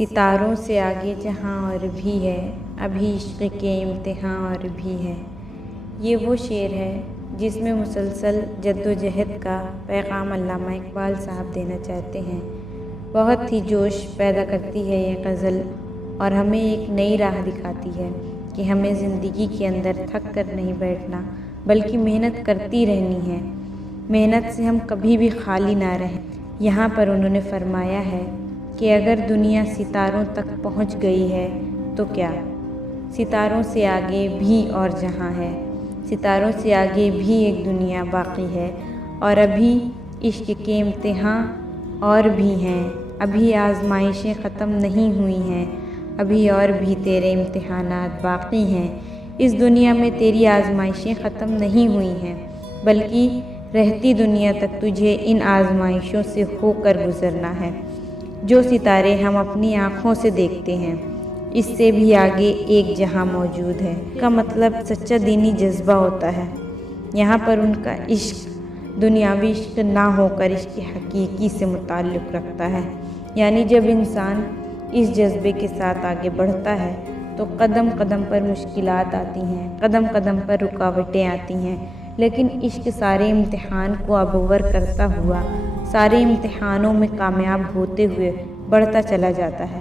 ستاروں سے آگے جہاں اور بھی ہے، ابھی عشق کے امتحاں اور بھی ہے۔ یہ وہ شعر ہے جس میں مسلسل جد و جہد کا پیغام علامہ اقبال صاحب دینا چاہتے ہیں۔ بہت ہی جوش پیدا کرتی ہے یہ غزل، اور ہمیں ایک نئی راہ دکھاتی ہے کہ ہمیں زندگی کے اندر تھک کر نہیں بیٹھنا، بلکہ محنت کرتی رہنی ہے۔ محنت سے ہم کبھی بھی خالی نہ رہیں۔ یہاں پر انہوں نے فرمایا ہے کہ اگر دنیا ستاروں تک پہنچ گئی ہے تو کیا، ستاروں سے آگے بھی اور جہاں ہے، ستاروں سے آگے بھی ایک دنیا باقی ہے، اور ابھی عشق کے امتحان اور بھی ہیں، ابھی آزمائشیں ختم نہیں ہوئی ہیں، ابھی اور بھی تیرے امتحانات باقی ہیں۔ اس دنیا میں تیری آزمائشیں ختم نہیں ہوئی ہیں، بلکہ رہتی دنیا تک تجھے ان آزمائشوں سے ہو کر گزرنا ہے۔ جو ستارے ہم اپنی آنکھوں سے دیکھتے ہیں، اس سے بھی آگے ایک جہاں موجود ہے۔ کا مطلب سچا دینی جذبہ ہوتا ہے۔ یہاں پر ان کا عشق دنیاوی عشق نہ ہو کر عشق حقیقی سے متعلق رکھتا ہے۔ یعنی جب انسان اس جذبے کے ساتھ آگے بڑھتا ہے تو قدم قدم پر مشکلات آتی ہیں، قدم قدم پر رکاوٹیں آتی ہیں، لیکن عشق سارے امتحان کو عبور کرتا ہوا، سارے امتحانوں میں کامیاب ہوتے ہوئے بڑھتا چلا جاتا ہے۔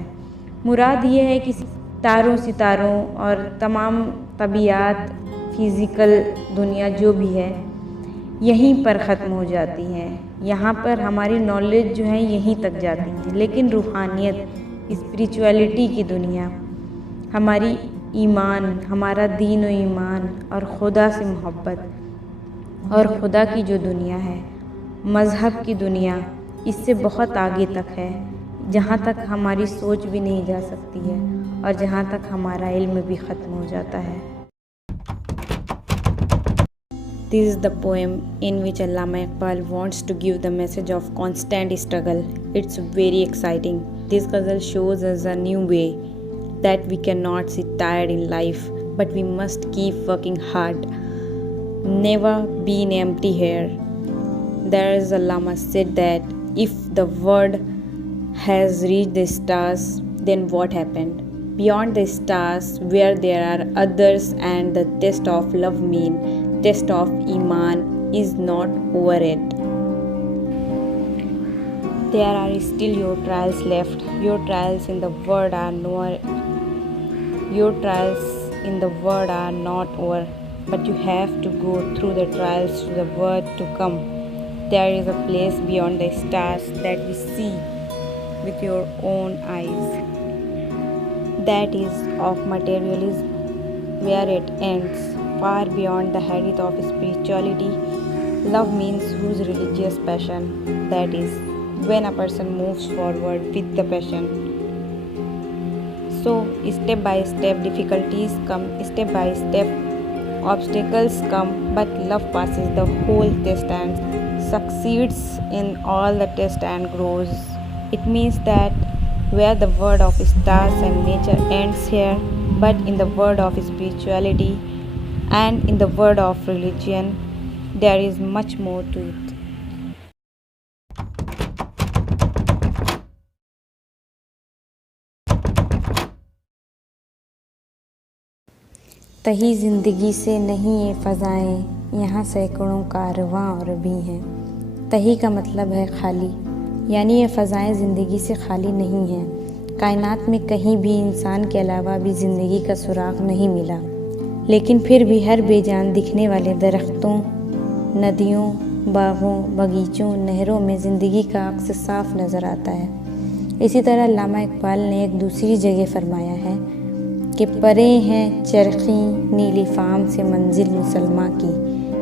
مراد یہ ہے کہ ستاروں اور تمام طبیعت، فزیکل دنیا جو بھی ہے، یہیں پر ختم ہو جاتی ہیں۔ یہاں پر ہماری نالج جو ہے یہیں تک جاتی ہے، لیکن روحانیت، اسپریچولیٹی کی دنیا، ہماری ایمان، ہمارا دین و ایمان اور خدا سے محبت اور خدا کی جو دنیا ہے، مذہب کی دنیا، اس سے بہت آگے تک ہے، جہاں تک ہماری سوچ بھی نہیں جا سکتی ہے، اور جہاں تک ہمارا علم بھی ختم ہو جاتا ہے۔ This is the poem in which Allama Iqbal wants to give the message of constant struggle. It's very exciting. This ghazal shows us a new way, that we cannot sit tired in life, but we must keep working hard. Never been empty here. There is Allama said that if the word has reached the stars, then what happened? Beyond the stars, where there are others, and the test of love test of Iman is not over yet. There are still your trials left. Your trials in the world are not over, but you have to go through the trials to the world to come. There is a place beyond the stars that we see with your own eyes. That is of materialism, where it ends. Far beyond the hadith of spirituality, love means whose religious passion. That is, when a person moves forward with the passion. So, step by step difficulties come, step by step obstacles come, but love passes the whole test and succeeds in all the test and grows. It means that where the world of stars and nature ends here, but in the world of spirituality and in the world of religion, there is much more to it. تہی زندگی سے نہیں یہ فضائیں، یہاں سینکڑوں کارواں اور بھی ہیں۔ تہی کا مطلب ہے خالی، یعنی یہ فضائیں زندگی سے خالی نہیں ہیں۔ کائنات میں کہیں بھی انسان کے علاوہ بھی زندگی کا سراغ نہیں ملا، لیکن پھر بھی ہر بے جان دکھنے والے درختوں، ندیوں، باغوں، باغیچوں، نہروں میں زندگی کا عکس صاف نظر آتا ہے۔ اسی طرح علامہ اقبال نے ایک دوسری جگہ فرمایا ہے کہ پرے ہیں چرخی نیلی فام سے منزل مسلماں کی،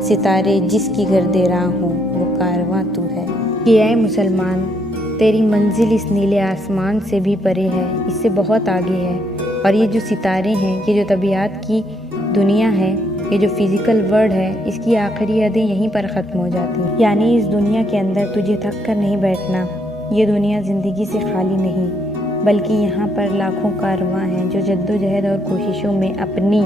ستارے جس کی گرد راہ ہوں وہ کارواں تو ہے۔ کہ اے مسلمان، تیری منزل اس نیلے آسمان سے بھی پرے ہے، اس سے بہت آگے ہے، اور یہ جو ستارے ہیں، یہ جو طبیعت کی دنیا ہے، یہ جو فزیکل ورلڈ ہے، اس کی آخری حدیں یہیں پر ختم ہو جاتی ہیں۔ یعنی اس دنیا کے اندر تجھے تھک کر نہیں بیٹھنا، یہ دنیا زندگی سے خالی نہیں، بلکہ یہاں پر لاکھوں کارواں ہیں جو جد و جہد اور کوششوں میں اپنی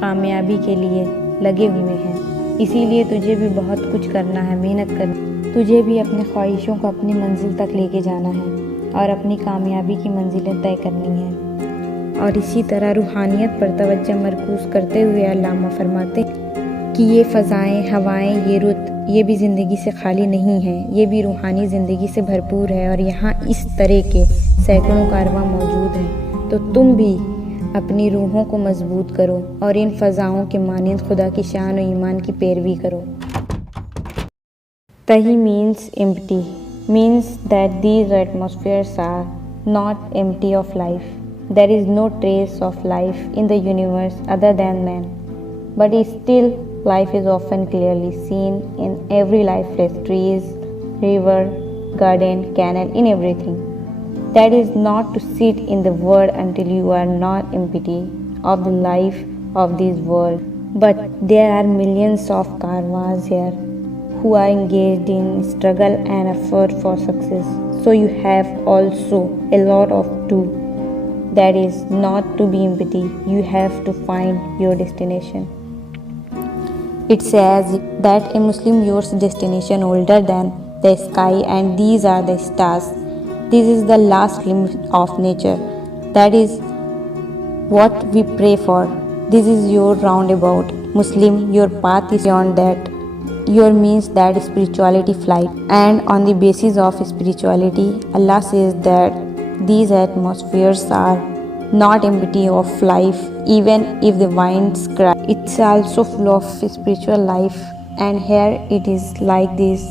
کامیابی کے لیے لگے ہوئے ہیں۔ اسی لیے تجھے بھی بہت کچھ کرنا ہے، محنت کرنی، تجھے بھی اپنے خواہشوں کو اپنی منزل تک لے کے جانا ہے، اور اپنی کامیابی کی منزلیں طے کرنی ہیں۔ اور اسی طرح روحانیت پر توجہ مرکوز کرتے ہوئے علامہ فرماتے ہیں کہ یہ فضائیں، ہوائیں، یہ رت، یہ بھی زندگی سے خالی نہیں ہے، یہ بھی روحانی زندگی سے بھرپور ہے، اور یہاں اس طرح کے سینکڑوں کارواں موجود ہیں۔ تو تم بھی اپنی روحوں کو مضبوط کرو اور ان فضاؤں کے مانند خدا کی شان و ایمان کی پیروی کرو۔ Tahi means empty, means that these atmospheres are not empty of life. There is no trace of life in the universe other than man. But still, life is often clearly seen in every lifeless trees, river, garden, canal, in everything. That is not to sit in the world until you are not empty of the life of this world. But there are millions of karwas here who are engaged in struggle and effort for success. So you have also a lot of do. That is not to be empty. You have to find your destination. It says that a Muslim views destination older than the sky, and these are the stars. This is the last limit of nature. That is what we pray for. This is your roundabout. Muslim, your path is beyond that. Your means that spirituality flight. And on the basis of spirituality, Allah says that these atmospheres are not empty of life, even if the winds cry. It's also full of spiritual life, and here it is like this.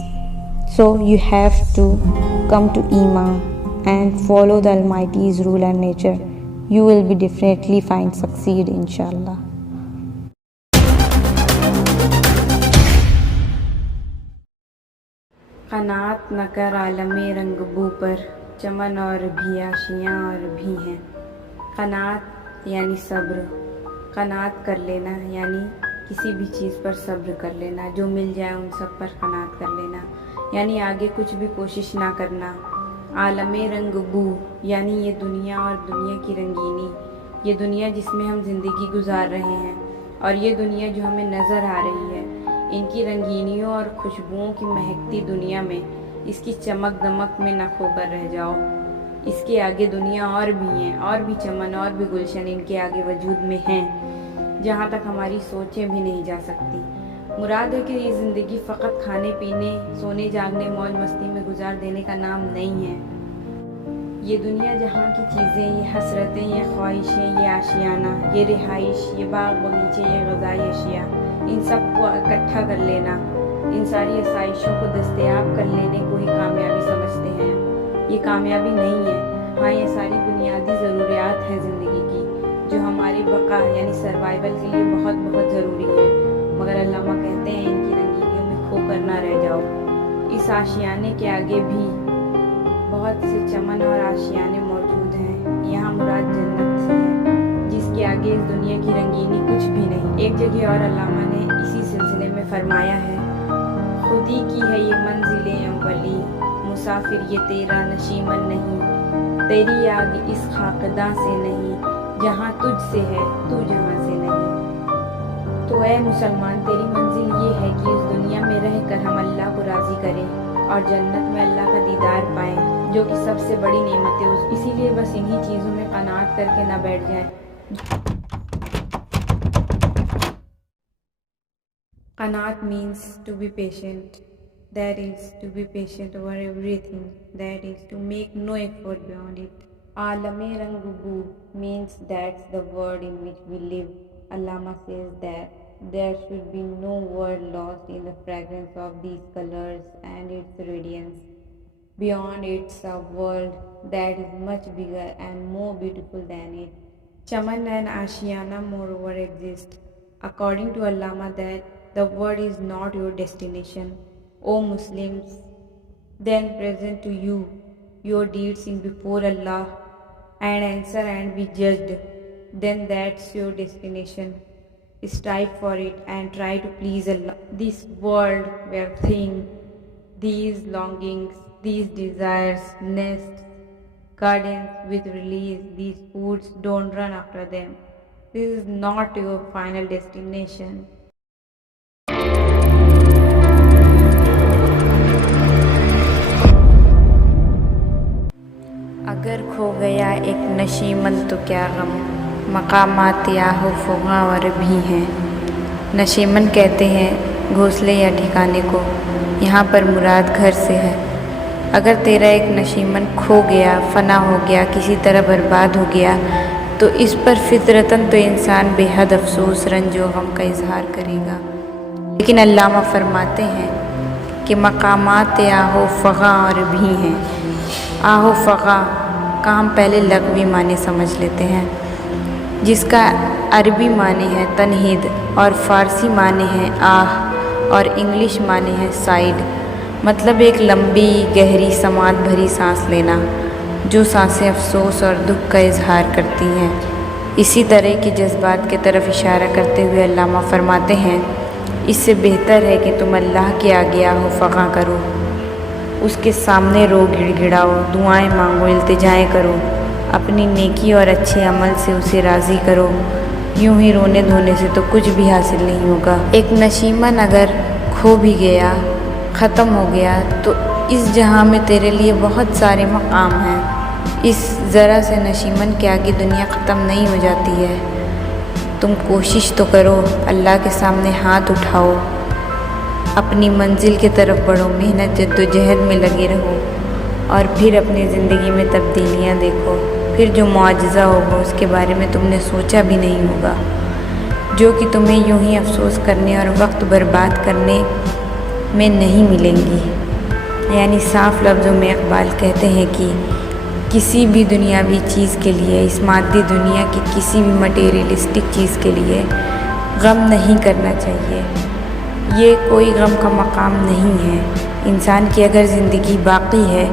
So you have to come to Iman and follow the Almighty's rule and nature. You will be definitely find succeed, inshallah. قناعت نہ کر عالم رنگ بو پر، چمن اور بھی آشیاں اور بھی ہیں۔ قناعت یعنی صبر، قناعت کر لینا یعنی کسی بھی چیز پر صبر کر لینا، جو مل جائے ان سب پر قناعت کر لینا، یعنی آگے کچھ بھی کوشش نہ کرنا۔ عالم رنگ بو یعنی یہ دنیا اور دنیا کی رنگینی، یہ دنیا جس میں ہم زندگی گزار رہے ہیں، اور یہ دنیا جو ہمیں نظر آ رہی ہے، ان کی رنگینیوں اور خوشبوؤں کی مہکتی دنیا میں، اس کی چمک دمک میں نہ کھو کر رہ جاؤ۔ اس کے آگے دنیا اور بھی ہیں، اور بھی چمن اور بھی گلشن ان کے آگے وجود میں ہیں، جہاں تک ہماری سوچیں بھی نہیں جا سکتی۔ مراد ہے کہ یہ زندگی فقط کھانے پینے، سونے جاگنے، موج مستی میں گزار دینے کا نام نہیں ہے۔ یہ دنیا جہاں کی چیزیں، یہ حسرتیں، یہ خواہشیں، یہ آشیانہ، یہ رہائش، یہ باغ بغیچے، یہ غذائی اشیاء، ان سب کو اکٹھا کر لینا، ان ساری آسائشوں کو دستیاب کر لینے کو ہی کامیابی سمجھتے ہیں۔ یہ کامیابی نہیں ہے، ہاں یہ ساری بنیادی ضروریات ہیں زندگی کی، جو ہماری بقا یعنی سروائیول کے لیے بہت بہت ضروری ہے، مگر علامہ کہتے ہیں ان کی رنگینیوں میں کھو کر نہ رہ جاؤ۔ اس آشیانے کے آگے بھی بہت سے چمن اور آشیانے موجود ہیں، یہاں مراد جنت سے ہے، جس کے آگے اس دنیا کی رنگینی کچھ بھی نہیں۔ ایک جگہ اور علامہ نے اسی سلسلے میں فرمایا ہے، خودی کی ہے یہ منزل اولی، مسافر یہ تیرا نشیمن نہیں، تیری یاد اس خاکداں سے نہیں، جہاں تجھ سے ہے تو جہاں سے نہیں۔ تو اے مسلمان، تیری منزل یہ ہے کہ اس دنیا میں رہ کر ہم اللہ کو راضی کریں اور جنت میں اللہ کا دیدار پائیں، جو کہ سب سے بڑی نعمت ہے۔ اسی لیے بس انہی چیزوں میں قناعت کر کے نہ بیٹھ جائیں۔ قناعت means to be patient. That is to be patient over everything. That is to make no effort beyond it. عالم رنگ بو means that's the world in which we live. Allama says that there should be no word lost in the fragrance of these colors and its radiance. Beyond it's a world that is much bigger and more beautiful than it. Chaman and Ashiana moreover exist. According to Allama, that the world is not your destination. O Muslims, then present to you your deeds in before Allah and answer and be judged. Then that's your destination. Strive for it and try to please Allah. This world where things, these longings, these desires, nests, gardens with release, these foods, don't run after them. This is not your final destination. نشیمن تو کیا غم، مقامات آہ و فغاں اور بھی ہیں۔ نشیمن کہتے ہیں گھونسلے یا ٹھکانے کو، یہاں پر مراد گھر سے ہے۔ اگر تیرا ایک نشیمن کھو گیا، فنا ہو گیا، کسی طرح برباد ہو گیا، تو اس پر فطرتاً تو انسان بے حد افسوس، رنج و غم کا اظہار کرے گا۔ لیکن علامہ فرماتے ہیں کہ مقامات آہ و فغاں اور بھی ہیں۔ آہ و فغاں کا ہم پہلے لغوی معنی سمجھ لیتے ہیں، جس کا عربی معنی ہے تنہید اور فارسی معنی ہے آہ اور انگلش معنی ہے سائڈ، مطلب ایک لمبی گہری سماعت بھری سانس لینا، جو سانسیں افسوس اور دکھ کا اظہار کرتی ہیں۔ اسی طرح کے جذبات کی طرف اشارہ کرتے ہوئے علامہ فرماتے ہیں اس سے بہتر ہے کہ تم اللہ کے آگے آہ و فغاں کرو، اس کے سامنے رو گڑ گڑاؤ، دعائیں مانگو، التجائیں کرو، اپنی نیکی اور اچھے عمل سے اسے راضی کرو۔ یوں ہی رونے دھونے سے تو کچھ بھی حاصل نہیں ہوگا۔ ایک نشیمن اگر کھو بھی گیا، ختم ہو گیا، تو اس جہاں میں تیرے لیے بہت سارے مقام ہیں۔ اس ذرا سے نشیمن کے آگے دنیا ختم نہیں ہو جاتی ہے۔ تم کوشش تو کرو، اللہ کے سامنے ہاتھ اٹھاؤ، اپنی منزل کی طرف بڑھو، محنت جد و جہد میں لگے رہو، اور پھر اپنی زندگی میں تبدیلیاں دیکھو۔ پھر جو معجزہ ہوگا اس کے بارے میں تم نے سوچا بھی نہیں ہوگا، جو کہ تمہیں یوں ہی افسوس کرنے اور وقت برباد کرنے میں نہیں ملیں گی۔ یعنی صاف لفظوں میں اقبال کہتے ہیں کہ کسی بھی دنیاوی چیز کے لیے، اس مادی دنیا کی کسی بھی مٹیریلسٹک چیز کے لیے غم نہیں کرنا چاہیے۔ یہ کوئی غم کا مقام نہیں ہے۔ انسان کی اگر زندگی باقی ہے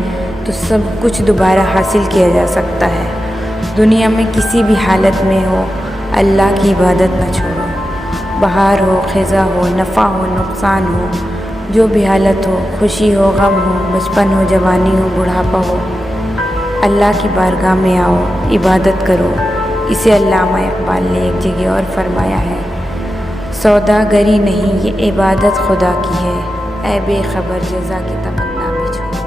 تو سب کچھ دوبارہ حاصل کیا جا سکتا ہے۔ دنیا میں کسی بھی حالت میں ہو، اللہ کی عبادت نہ چھوڑو۔ بہار ہو، خزاں ہو، نفع ہو، نقصان ہو، جو بھی حالت ہو، خوشی ہو، غم ہو، بچپن ہو، جوانی ہو، بڑھاپا ہو، اللہ کی بارگاہ میں آؤ، عبادت کرو۔ اسے علامہ اقبال نے ایک جگہ اور فرمایا ہے، سوداگری نہیں یہ عبادت خدا کی ہے، اے بے خبر جزا کی تمنا بھی چھوڑ دے۔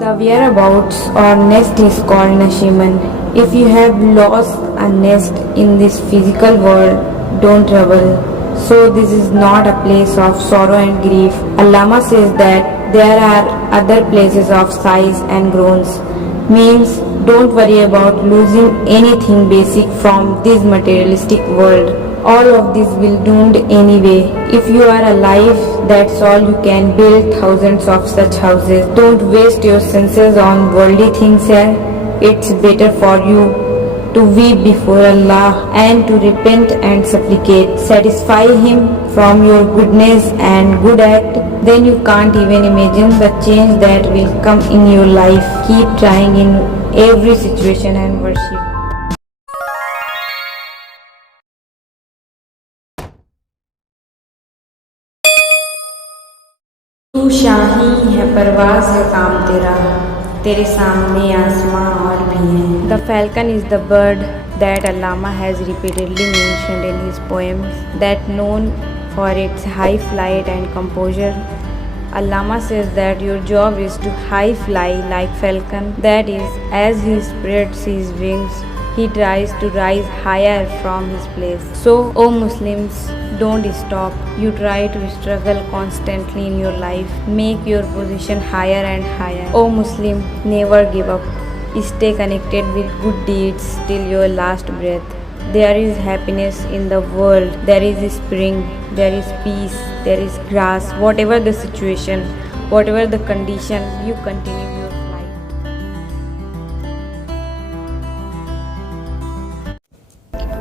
The whereabouts or nest is called Nashiman. If you have lost a nest in this physical world, don't trouble. So this is not a place of sorrow and grief. Allama says that there are other places of sighs and groans. Means don't worry about losing anything basic from this materialistic world. All of this will doomed anyway. If you are alive, that's all you can build thousands of such houses. Don't waste your senses on worldly things here. It's better for you to weep before Allah and to repent and supplicate. Satisfy Him from your goodness and good act. Then you can't even imagine the change that will come in your life. Keep trying in every situation and worship. تو شاہی ہے، پرواز ہے کام تیرا، تیرے سامنے آسماں اور بھی ہیں۔ The falcon is the bird that Allama has repeatedly mentioned in his poems, that known for its high flight and composure. Allama says that your job is to high fly like falcon. That is, as he spreads his wings, he tries to rise higher from his place. So, O Muslims, don't stop. You try to struggle constantly in your life. Make your position higher and higher. O Muslim, never give up. Stay connected with good deeds till your last breath. There is happiness in the world. There is spring. There is peace. There is grass. Whatever the situation, whatever the condition, you continue your flight.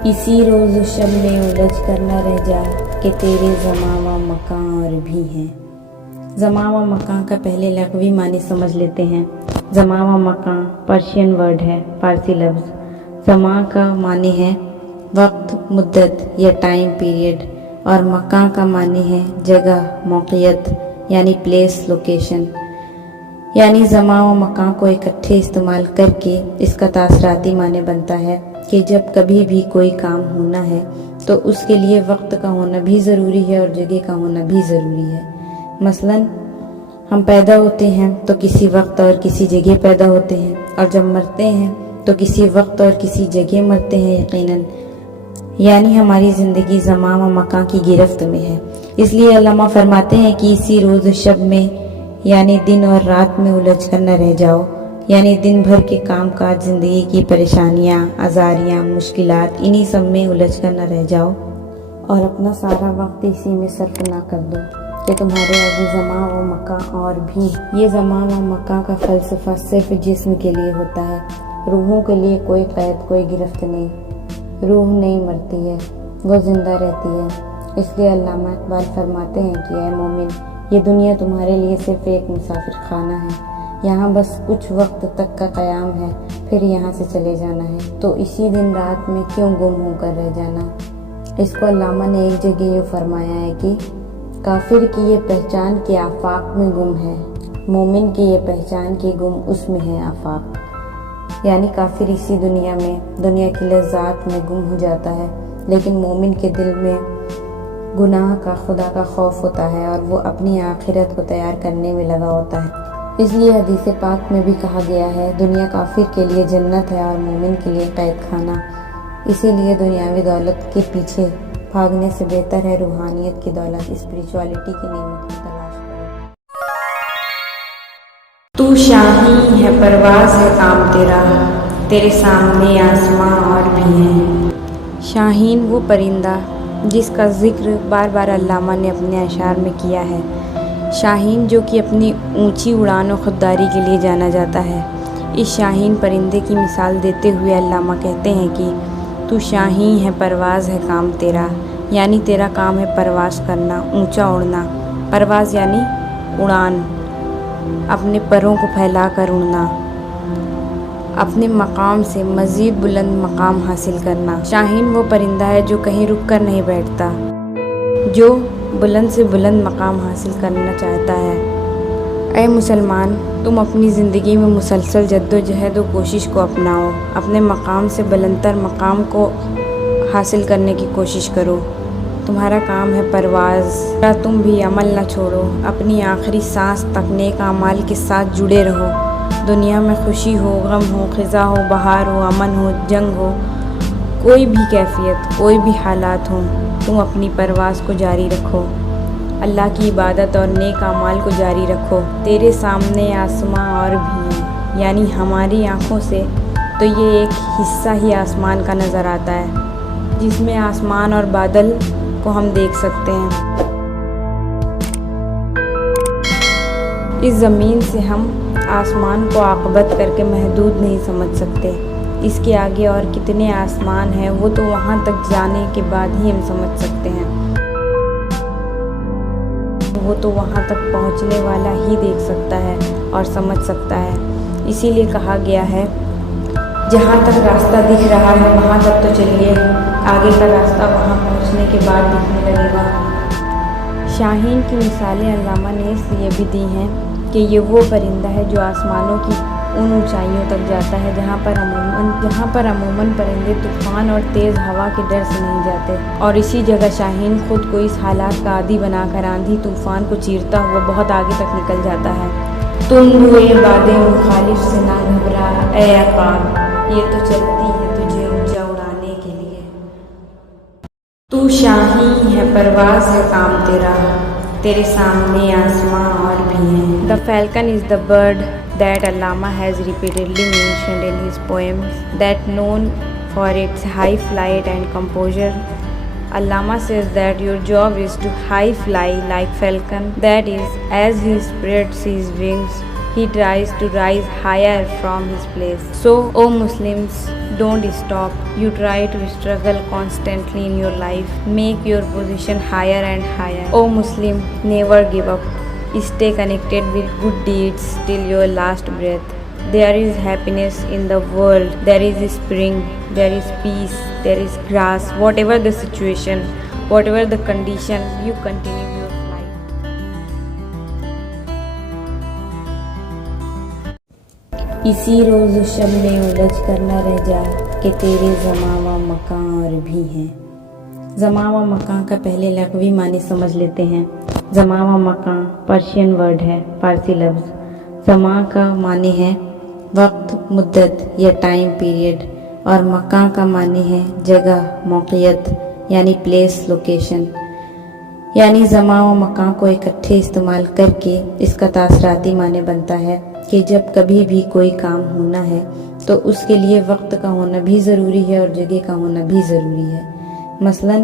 اسی روز و شب میں الجھ کر نہ رہ جا کہ تیرے زماں و مکان اور بھی ہیں۔ زماں و مکان کا پہلے لغوی معنی سمجھ لیتے ہیں۔ زماں و مکان پرشین ورڈ ہے، فارسی لفظ۔ زماں کا معنی ہے وقت، مدت یا ٹائم پیریڈ، اور مکان کا معنی ہے جگہ، موقعیت یعنی پلیس، لوکیشن۔ یعنی زماں و مکان کو اکٹھے استعمال کر کے اس کا تاثراتی معنی بنتا ہے کہ جب کبھی بھی کوئی کام ہونا ہے تو اس کے لیے وقت کا ہونا بھی ضروری ہے اور جگہ کا ہونا بھی ضروری ہے۔ مثلاً ہم پیدا ہوتے ہیں تو کسی وقت اور کسی جگہ پیدا ہوتے ہیں، اور جب مرتے ہیں تو کسی وقت اور کسی جگہ مرتے ہیں یقیناً، یعنی ہماری زندگی زمان و مکان کی گرفت میں ہے۔ اس لیے علامہ فرماتے ہیں کہ اسی روز و شب میں یعنی دن اور رات میں الجھ کر نہ رہ جاؤ، یعنی دن بھر کے کام کاج، زندگی کی پریشانیاں، آزاریاں، مشکلات، انہی سب میں الجھ کر نہ رہ جاؤ اور اپنا سارا وقت اسی میں صرف نہ کر دو کہ تمہارے آگے زمان و مکان اور بھی۔ یہ زمان و مکان کا فلسفہ صرف جسم کے لیے ہوتا ہے، روحوں کے لیے کوئی قید، کوئی گرفت نہیں۔ روح نہیں مرتی ہے، وہ زندہ رہتی ہے۔ اس لیے علامہ اقبال فرماتے ہیں کہ اے مومن، یہ دنیا تمہارے لیے صرف ایک مسافر خانہ ہے، یہاں بس کچھ وقت تک کا قیام ہے، پھر یہاں سے چلے جانا ہے، تو اسی دن رات میں کیوں گم ہو کر رہ جانا۔ اس کو علامہ نے ایک جگہ یہ فرمایا ہے کہ کافر کی یہ پہچان کہ آفاق میں گم ہے، مومن کی یہ پہچان کہ گم اس میں ہے آفاق۔ یعنی کافر اسی دنیا میں، دنیا کی لذات میں گم ہو جاتا ہے، لیکن مومن کے دل میں گناہ کا، خدا کا خوف ہوتا ہے، اور وہ اپنی آخرت کو تیار کرنے میں لگا ہوتا ہے۔ اس لیے حدیث پاک میں بھی کہا گیا ہے، دنیا کافر کے لیے جنت ہے اور مومن کے لیے قید خانہ۔ اسی لیے دنیاوی دولت کے پیچھے بھاگنے سے بہتر ہے روحانیت کی دولت، اسپریچولیٹی کی نعمت کی تلاش کرو۔ تو شاہی ہے، پرواز ہے کام تیرا، تیرے سامنے آسماں اور بھی ہیں۔ شاہین وہ پرندہ جس کا ذکر بار بار علامہ نے اپنے اشعار میں کیا ہے، شاہین جو کہ اپنی اونچی اڑان و خودداری کے لیے جانا جاتا ہے۔ اس شاہین پرندے کی مثال دیتے ہوئے علامہ کہتے ہیں کہ تو شاہین ہے، پرواز ہے کام تیرا، یعنی تیرا کام ہے پرواز کرنا، اونچا اڑنا۔ پرواز یعنی اڑان، اپنے پروں کو پھیلا کر اڑنا، اپنے مقام سے مزید بلند مقام حاصل کرنا۔ شاہین وہ پرندہ ہے جو کہیں رک کر نہیں بیٹھتا، جو بلند سے بلند مقام حاصل کرنا چاہتا ہے۔ اے مسلمان، تم اپنی زندگی میں مسلسل جد و جہد و کوشش کو اپناؤ، اپنے مقام سے بلندتر مقام کو حاصل کرنے کی کوشش کرو۔ تمہارا کام ہے پرواز، تم بھی عمل نہ چھوڑو، اپنی آخری سانس تک نیک اعمال کے ساتھ جڑے رہو۔ دنیا میں خوشی ہو، غم ہو، خزاں ہو، بہار ہو، امن ہو، جنگ ہو، کوئی بھی کیفیت، کوئی بھی حالات ہوں، تم اپنی پرواز کو جاری رکھو، اللہ کی عبادت اور نیک اعمال کو جاری رکھو۔ تیرے سامنے آسماں اور بھی ہیں، یعنی ہماری آنکھوں سے تو یہ ایک حصہ ہی آسمان کا نظر آتا ہے، جس میں آسمان اور بادل کو ہم دیکھ سکتے ہیں۔ اس زمین سے ہم آسمان کو عاقبت کر کے محدود نہیں سمجھ سکتے، اس کے آگے اور کتنے آسمان ہیں وہ تو وہاں تک جانے کے بعد ہی ہم سمجھ سکتے ہیں، وہ تو وہاں تک پہنچنے والا ہی دیکھ سکتا ہے اور سمجھ سکتا ہے۔ اسی لیے کہا گیا ہے، جہاں تک راستہ دکھ رہا ہے وہاں تک تو چلیے، آگے کا راستہ وہاں پہنچنے کے بعد دکھنے لگے گا۔ شاہین کی مثالیں علامہ نے اس لیے بھی دی ہیں کہ یہ وہ پرندہ ہے جو آسمانوں کی ان اونچائیوں تک جاتا ہے جہاں پر عموماً پرندے طوفان اور تیز ہوا کے ڈر سے نہیں جاتے، اور اسی جگہ شاہین خود کو اس حالات کا عادی بنا کر آندھی طوفان کو چیرتا ہوا بہت آگے تک نکل جاتا ہے۔ تم ہوئے بادیں مخالف سے نہ گھبرا اے عقاب، یہ تو چلتی ہے تجھے اونچا اڑانے کے لیے۔ تو شاہین ہے، پرواز ہے کام تیرا، تیرے سامنے آسماں اور بھی ہیں۔ The falcon is the bird that Allama has repeatedly mentioned in his poems, that known for its high flight and composure. Allama says that your job is to high fly like falcon, that is, as he spreads his wings, he tries to rise higher from his place. So, O Muslims, don't stop. You try to struggle constantly in your life. Make your position higher and higher. O Muslim, never give up. Stay connected with good deeds till your last breath. There is happiness in the world. There is spring. There is peace. There is grass. Whatever the situation, whatever the condition, you continue your flight. اسی روز و شب میں الجھ کر نہ رہ جا کہ تیرے زمان و مکان اور بھی ہیں۔ زمان و مکان کا پہلے لغوی معنی سمجھ لیتے ہیں۔ زماں و مکان پرشین ورڈ ہے، فارسی لفظ۔ زماں کا معنی ہے وقت، مدت یا ٹائم پیریڈ، اور مکان کا معنی ہے جگہ، موقعیت یعنی پلیس، لوکیشن۔ یعنی زماں و مکان کو اکٹھے استعمال کر کے اس کا تاثراتی معنی بنتا ہے کہ جب کبھی بھی کوئی کام ہونا ہے تو اس کے لیے وقت کا ہونا بھی ضروری ہے اور جگہ کا ہونا بھی ضروری ہے۔ مثلاً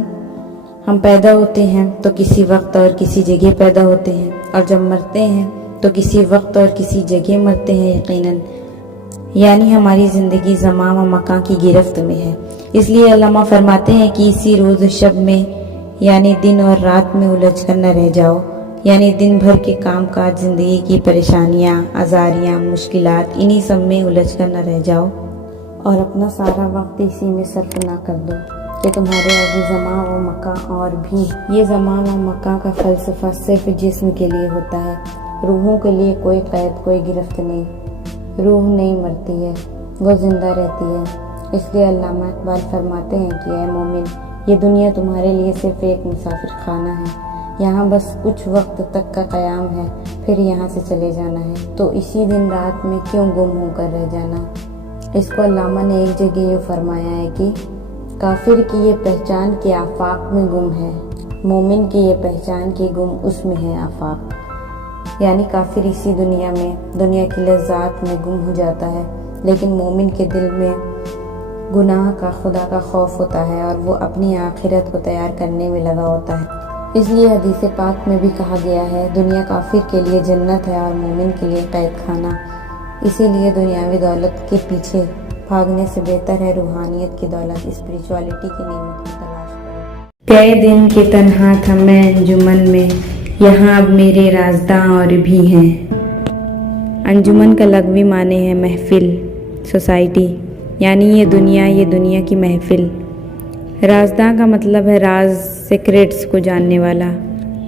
ہم پیدا ہوتے ہیں تو کسی وقت اور کسی جگہ پیدا ہوتے ہیں، اور جب مرتے ہیں تو کسی وقت اور کسی جگہ مرتے ہیں یقیناً۔ یعنی ہماری زندگی زمان و مکان کی گرفت میں ہے۔ اس لیے علامہ فرماتے ہیں کہ اسی روز و شب میں یعنی دن اور رات میں الجھ کر نہ رہ جاؤ، یعنی دن بھر کے کام کاج، زندگی کی پریشانیاں، آزاریاں، مشکلات، انہی سب میں الجھ کر نہ رہ جاؤ اور اپنا سارا وقت اسی میں صرف نہ کر دو کہ تمہارے آگے زمان و مکان اور بھی۔ یہ زمان و مکان کا فلسفہ صرف جسم کے لیے ہوتا ہے، روحوں کے لیے کوئی قید، کوئی گرفت نہیں۔ روح نہیں مرتی ہے، وہ زندہ رہتی ہے۔ اس لیے علامہ اقبال فرماتے ہیں کہ اے مومن، یہ دنیا تمہارے لیے صرف ایک مسافر خانہ ہے، یہاں بس کچھ وقت تک کا قیام ہے، پھر یہاں سے چلے جانا ہے، تو اسی دن رات میں کیوں گم ہو کر رہ جانا۔ اس کو علامہ نے ایک جگہ یہ فرمایا ہے کہ کافر کی یہ پہچان کے آفاق میں گم ہے، مومن کی یہ پہچان کے گم اس میں ہے آفاق۔ یعنی کافر اسی دنیا میں، دنیا کی لذات میں گم ہو جاتا ہے، لیکن مومن کے دل میں گناہ کا، خدا کا خوف ہوتا ہے اور وہ اپنی آخرت کو تیار کرنے میں لگا ہوتا ہے۔ اس لیے حدیث پاک میں بھی کہا گیا ہے دنیا کافر کے لیے جنت ہے اور مومن کے لیے قید خانہ۔ اسی لیے دنیاوی دولت کے پیچھے بھاگنے سے بہتر ہے روحانیت کی دولت، اسپریچوالٹی کی نعمت کی تلاش کرو۔ کئے دن کے تنہا تھا میں انجمن میں، یہاں اب میرے رازداں اور بھی ہیں۔ انجمن کا لغوی معنی ہے محفل، سوسائٹی، یعنی یہ دنیا کی محفل۔ رازداں کا مطلب ہے راز، سیکریٹس کو جاننے والا۔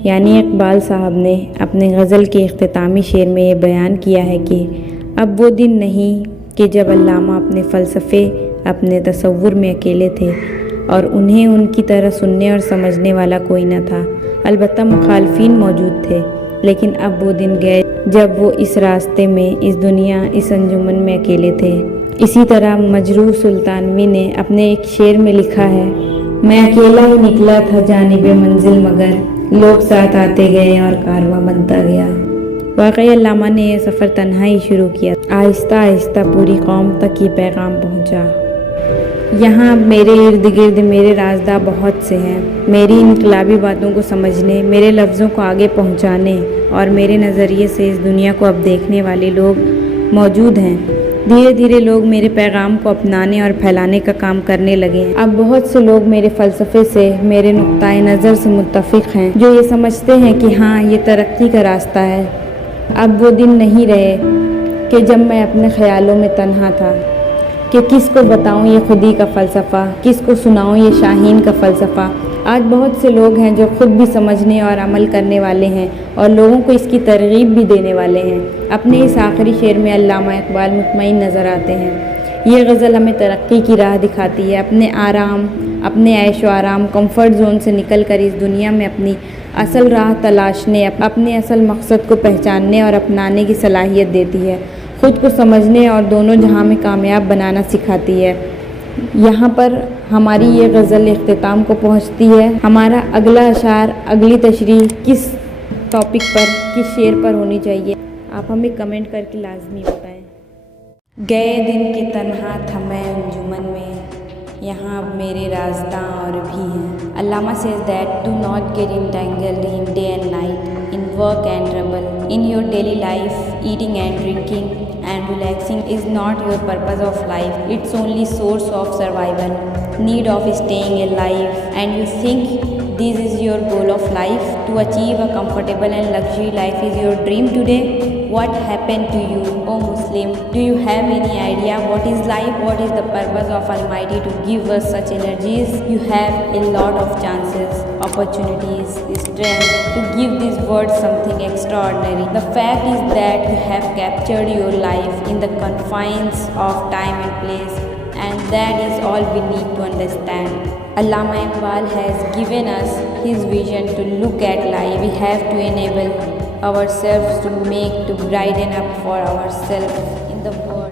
یعنی اقبال صاحب نے اپنے غزل کے اختتامی شعر میں یہ بیان کیا ہے کہ اب وہ دن نہیں کہ جب علامہ اپنے فلسفے، اپنے تصور میں اکیلے تھے اور انہیں ان کی طرح سننے اور سمجھنے والا کوئی نہ تھا۔ البتہ مخالفین موجود تھے، لیکن اب وہ دن گئے جب وہ اس راستے میں، اس دنیا، اس انجمن میں اکیلے تھے۔ اسی طرح مجروح سلطانوی نے اپنے ایک شعر میں لکھا ہے، میں اکیلا ہی نکلا تھا جانب منزل، مگر لوگ ساتھ آتے گئے اور کارواں بنتا گیا۔ واقعی علامہ نے یہ سفر تنہا ہی شروع کیا، آہستہ آہستہ پوری قوم تک یہ پیغام پہنچا۔ یہاں اب میرے ارد گرد میرے رازداں بہت سے ہیں، میری انقلابی باتوں کو سمجھنے، میرے لفظوں کو آگے پہنچانے اور میرے نظریے سے اس دنیا کو اب دیکھنے والے لوگ موجود ہیں۔ دھیرے دھیرے لوگ میرے پیغام کو اپنانے اور پھیلانے کا کام کرنے لگے ہیں۔ اب بہت سے لوگ میرے فلسفے سے، میرے نقطۂ نظر سے متفق ہیں، جو یہ سمجھتے ہیں کہ ہاں یہ ترقی کا راستہ ہے۔ اب وہ دن نہیں رہے کہ جب میں اپنے خیالوں میں تنہا تھا کہ کس کو بتاؤں یہ خودی کا فلسفہ، کس کو سناؤں یہ شاہین کا فلسفہ۔ آج بہت سے لوگ ہیں جو خود بھی سمجھنے اور عمل کرنے والے ہیں اور لوگوں کو اس کی ترغیب بھی دینے والے ہیں۔ اپنے اس آخری شعر میں علامہ اقبال مطمئن نظر آتے ہیں۔ یہ غزل ہمیں ترقی کی راہ دکھاتی ہے، اپنے آرام، اپنے عیش و آرام، کمفرٹ زون سے نکل کر اس دنیا میں اپنی اصل راہ تلاشنے، اپنے اصل مقصد کو پہچاننے اور اپنانے کی صلاحیت دیتی ہے، خود کو سمجھنے اور دونوں جہاں میں کامیاب بنانا سکھاتی ہے۔ یہاں پر ہماری یہ غزل اختتام کو پہنچتی ہے۔ ہمارا اگلا اشعار، اگلی تشریح کس ٹاپک پر، کس شعر پر ہونی چاہیے، آپ ہمیں کمنٹ کر کے لازمی بتائیں۔ گئے دن کے تنہا تھا میں انجمن میں، یہاں اب میرے رازداں اور بھی ہیں۔ علامہ says that do not get entangled in day and night, in work and trouble. In your daily life, eating and drinking and relaxing is not your purpose of life. It's only source of survival, need of staying alive. And you think this is your goal of life? To achieve a comfortable and luxury life is your dream today? What happened to you, O Muslim? Do you have any idea what is life? What is the purpose of Almighty to give us such energies? You have a lot of chances, opportunities, strength to give this world something extraordinary. The fact is that you have captured your life in the confines of time and place, and that is all we need to understand. Allama Iqbal has given us his vision to look at life. We have to enable ourselves to brighten up for ourselves in the world.